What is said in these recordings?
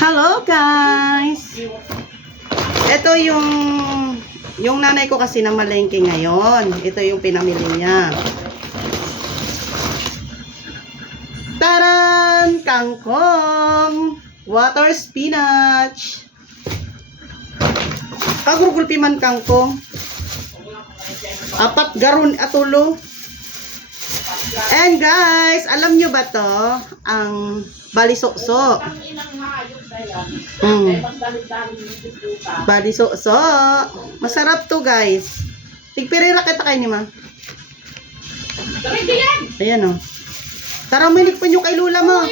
Hello guys! Ito yung nanay ko kasi na malengke ngayon. Ito yung pinamili niya. Taran! Kangkong! Water spinach! Kagurgulpi man kangkong. 4 garon atulo. And guys, alam nyo ba to? Ang balisokso. Balisokso. Masarap to guys. Tigpirira kita kayo ni ma. Ayan o. Tara minik pa nyo kay lula mo.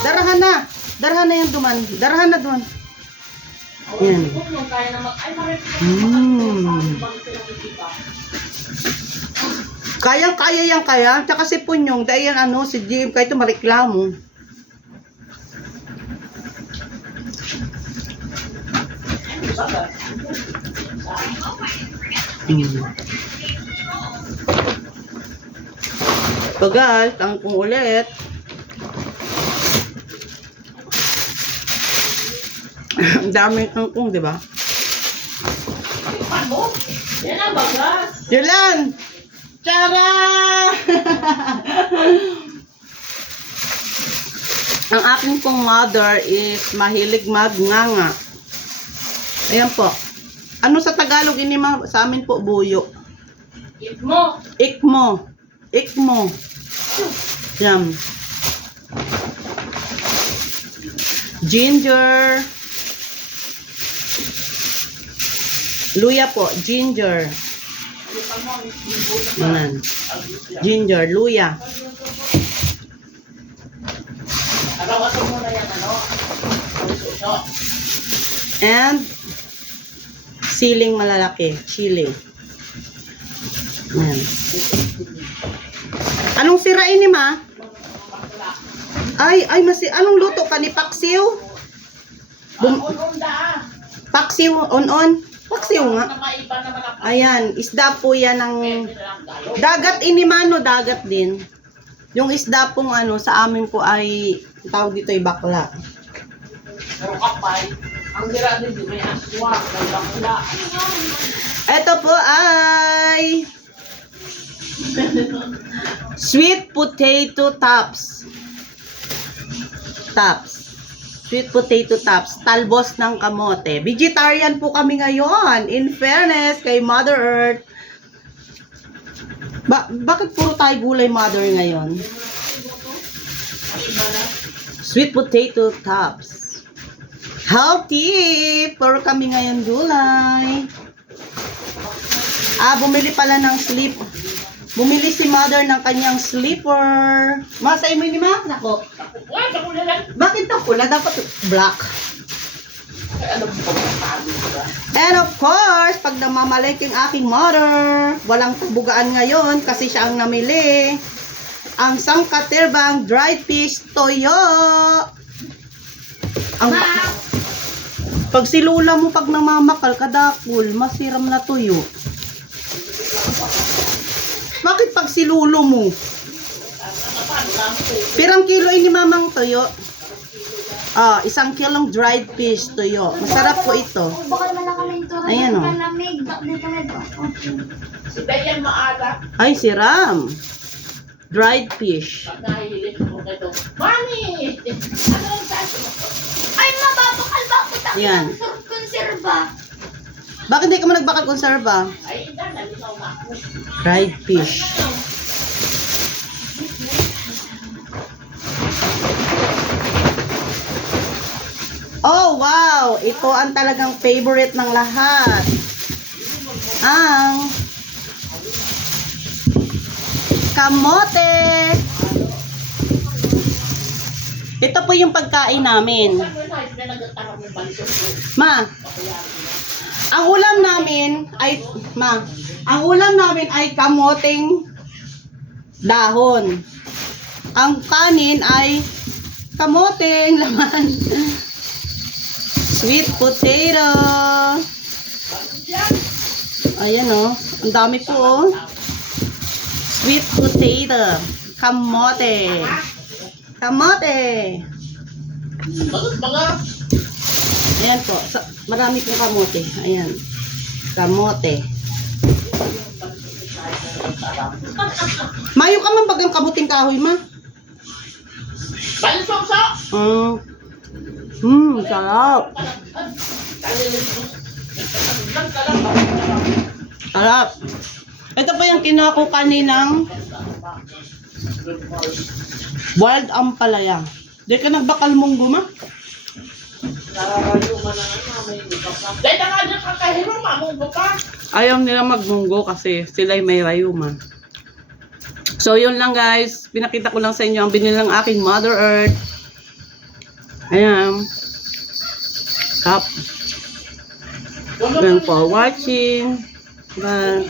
Darahan na. Darahan na yung duman. Darahan na duman. Ayan. Kaya yan kaya. Tsaka si Punyong. Dahil yan si GM kayo ito mareklamo. Bagal, tangkong ulit. Ang daming tangkong, di ba? Yan ang bagas. Yun lang! Tara! Ang aking pong mother is mahilig magnganga. Ayan po. Ano sa Tagalog ini sa amin po buyo? Ikmo. Ikmo. Ikmo. Yan. Ginger. Luya po. Ginger. Ayan. Ginger. Luya. Araw-araw mo na yan, And siling malalaki. Chili. Ayan. Anong sirain ni ma? Ay, anong luto pa ni Paksiw? Paksiw, on. Paksiw nga. Ayan, isda po yan ng dagat inimano, dagat din. Yung isda pong sa amin po ay tawag dito ay bakla. Pero kapay, ang dira din may aswa, may bakla. Ito po ay sweet potato tops. Sweet potato tops. Talbos ng kamote. Vegetarian po kami ngayon. In fairness kay Mother Earth. Bakit puro tayo gulay Mother ngayon? Sweet potato tops. Healthy! Puro kami ngayon gulay. Bumili pala ng slip. Bumili si Mother ng kanyang slipper. Masay mo ni ma? Nako. Bakit takula? Dapat black. And of course, pag namamalike yung aking mother, walang tabugaan ngayon kasi siya ang namili. Ang sangkatirbang dried fish toyo. Pag silula mo, pag namamakal, kadakul, masiram na tuyo. Bakit pag silulo mo? Pirang kilo ini mamang toyo? 1 kilong dried fish toyo. Masarap po ito. Ayan o. Si Dayan maaga. Ay, siram. Dried fish. Pag nahihilit mo kayo, Mami! Ano ang sabi mo? Ay, mababakal ba ako? Yan. Konserba. Bakit hindi ka mo nagbakal konserba? Ay, nalinaw na ako. Dried fish. Oh, wow! Ito ang talagang favorite ng lahat. Ang kamote. Ito po yung pagkain namin. Ma, ang ulam namin ay kamoteng dahon. Ang kanin ay kamoteng laman. Sweet potato. Ayan o. Ang dami po o. Sweet potato. Kamote. Kamote. Bakit mga Ayan po. Marami pong kamote. Ayan. Kamote. Mayo ka man bagang kamuting kahoy, ma. Balisok-sok! Sarap. Sarap. Ito po yung kinuha ko kaninang wild ampalaya. Di ka nagbakal munggo, ma? Dahil na nga dyan kakahiro, mamunggo pa. Ayaw nila magmunggo kasi sila'y may rayuma. So, yun lang guys. Pinakita ko lang sa inyo ang binili ng aking Mother Earth. Ayan. Thanks for watching. Bye.